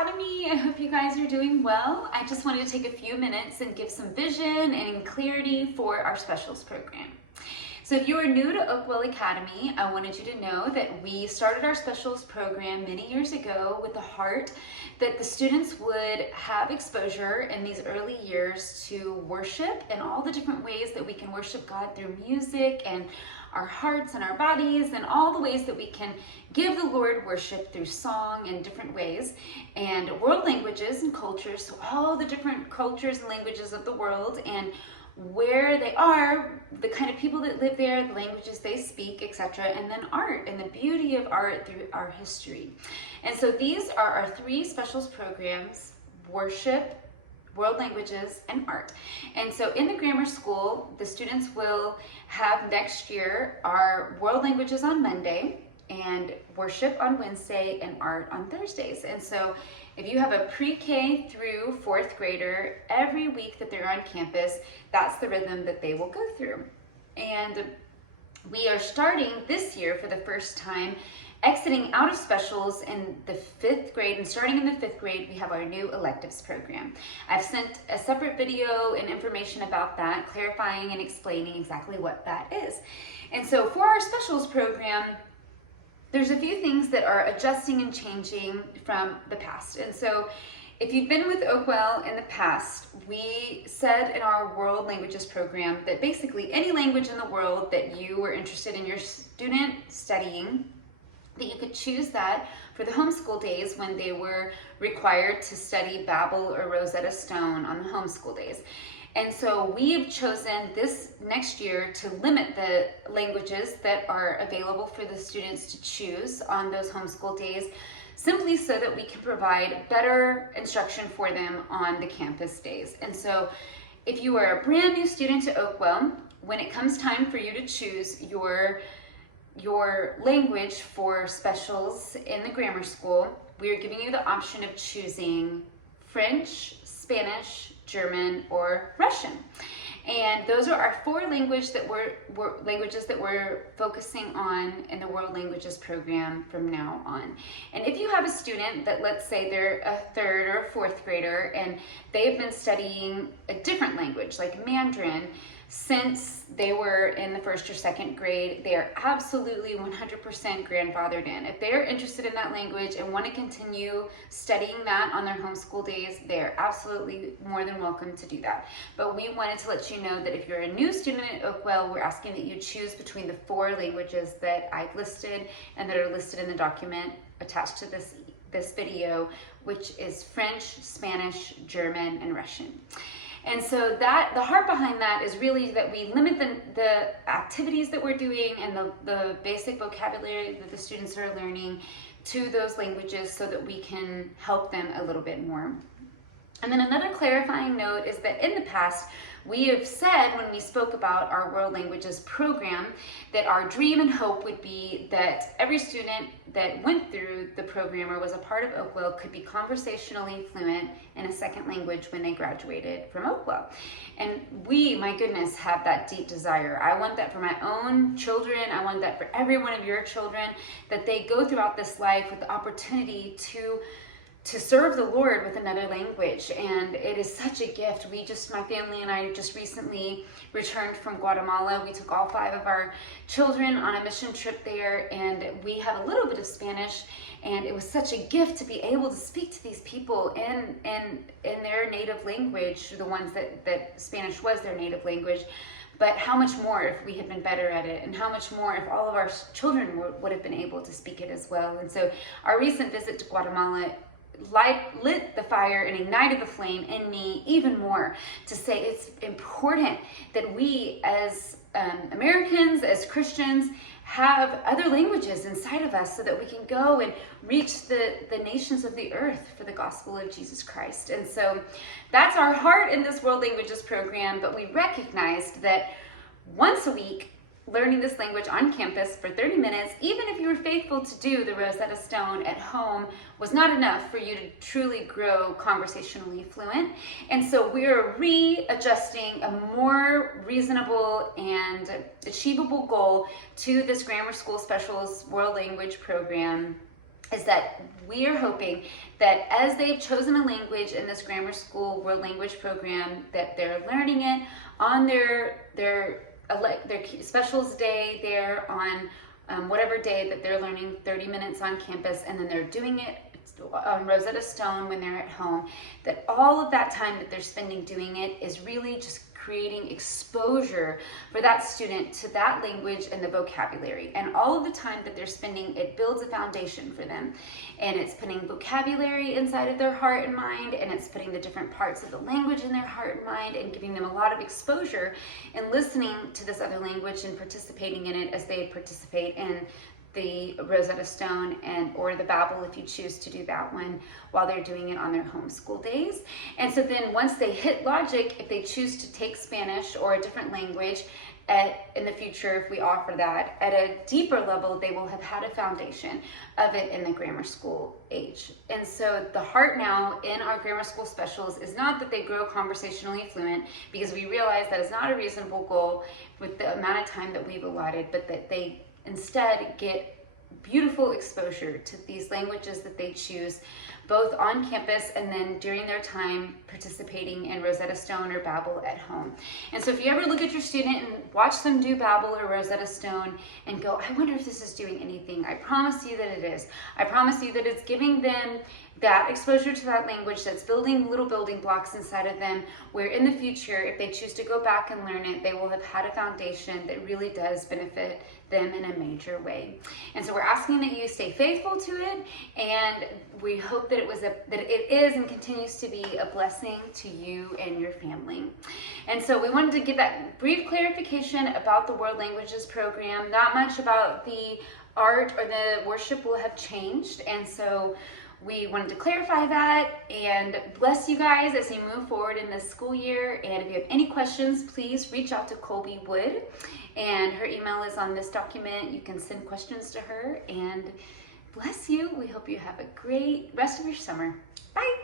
Academy. I hope you guys are doing well. I just wanted to take a few minutes and give some vision and clarity for our specials program. So if you are new to Oakwell Academy, I wanted you to know that we started our specials program many years ago with the heart that the students would have exposure in these early years to worship and all the different ways that we can worship God through music and our hearts and our bodies, and all the ways that we can give the Lord worship through song in different ways, and world languages and cultures, so all the different cultures and languages of the world and where they are, the kind of people that live there, the languages they speak, etc., and then art and the beauty of art through our history. And so these are our three specials programs: worship, world languages, and art. And so in the grammar school, the students will have next year our world languages on Monday and worship on Wednesday and art on Thursdays. And so if you have a pre-K through fourth grader, every week that they're on campus, that's the rhythm that they will go through. And we are starting this year for the first time exiting out of specials in the fifth grade, and starting in the fifth grade, we have our new electives program. I've sent a separate video and information about that, clarifying and explaining exactly what that is. And so for our specials program, there's a few things that are adjusting and changing from the past. And so if you've been with Oakwell in the past, we said in our world languages program that basically any language in the world that you were interested in your student studying, that you could choose that for the homeschool days when they were required to study Babel or Rosetta Stone on the homeschool days. And so we have chosen this next year to limit the languages that are available for the students to choose on those homeschool days, simply so that we can provide better instruction for them on the campus days. And so if you are a brand new student to Oakwell, when it comes time for you to choose your language for specials in the grammar school, we are giving you the option of choosing French, Spanish, German, or Russian. And those are our four languages that we're focusing on in the World Languages program from now on. And if you have a student that, let's say they're a third or a fourth grader and they've been studying a different language like Mandarin since they were in the first or second grade, they are absolutely 100% grandfathered in. If they're interested in that language and want to continue studying that on their homeschool days, they're absolutely more than welcome to do that. But we wanted to let you know that if you're a new student at Oakwell, we're asking that you choose between the four languages that I've listed and that are listed in the document attached to this video, which is French, Spanish, German, and Russian. And so that the heart behind that is really that we limit the activities that we're doing and the basic vocabulary that the students are learning to those languages so that we can help them a little bit more. And then another clarifying note is that in the past, we have said when we spoke about our World Languages program that our dream and hope would be that every student that went through the program or was a part of Oakwell could be conversationally fluent in a second language when they graduated from Oakwell. And we, my goodness, have that deep desire. I want that for my own children. I want that for every one of your children, that they go throughout this life with the opportunity to serve the Lord with another language. And it is such a gift. My family and I just recently returned from Guatemala. We took all 5 of our children on a mission trip there, and we have a little bit of Spanish, and it was such a gift to be able to speak to these people in their native language, the ones that Spanish was their native language. But how much more if we had been better at it, and how much more if all of our children would have been able to speak it as well. And so our recent visit to Guatemala lit the fire and ignited the flame in me even more to say it's important that we as Americans, as Christians, have other languages inside of us so that we can go and reach the nations of the earth for the gospel of Jesus Christ. And so that's our heart in this World Languages program, but we recognized that once a week, learning this language on campus for 30 minutes, even if you were faithful to do the Rosetta Stone at home, was not enough for you to truly grow conversationally fluent. And so we're readjusting a more reasonable and achievable goal to this Grammar School Specials World Language program is that we are hoping that as they've chosen a language in this grammar school world language program, that they're learning it on their specials day there on whatever day that they're learning 30 minutes on campus, and then they're doing it on Rosetta Stone when they're at home, that all of that time that they're spending doing it is really just creating exposure for that student to that language and the vocabulary. And all of the time that they're spending, it builds a foundation for them. And it's putting vocabulary inside of their heart and mind, and it's putting the different parts of the language in their heart and mind, and giving them a lot of exposure and listening to this other language and participating in it as they participate in the Rosetta Stone or the Babbel if you choose to do that one while they're doing it on their homeschool days. And so then once they hit logic, if they choose to take Spanish or a different language in the future, if we offer that at a deeper level, they will have had a foundation of it in the grammar school age. And so the heart now in our grammar school specials is not that they grow conversationally fluent, because we realize that is not a reasonable goal with the amount of time that we've allotted, but that they instead get beautiful exposure to these languages that they choose, both on campus and then during their time participating in Rosetta Stone or Babbel at home. And so if you ever look at your student and watch them do Babbel or Rosetta Stone and go, I wonder if this is doing anything, I promise you that it is. I promise you that it's giving them that exposure to that language, that's building little building blocks inside of them, where in the future, if they choose to go back and learn it, they will have had a foundation that really does benefit them in a major way. And so we're asking that you stay faithful to it, and we hope that it is and continues to be a blessing to you and your family. And so we wanted to give that brief clarification about the World Languages program. Not much about the art or the worship will have changed, and so we wanted to clarify that and bless you guys as you move forward in this school year. And if you have any questions, please reach out to Colby Wood, and her email is on this document. You can send questions to her, and bless you. We hope you have a great rest of your summer. Bye.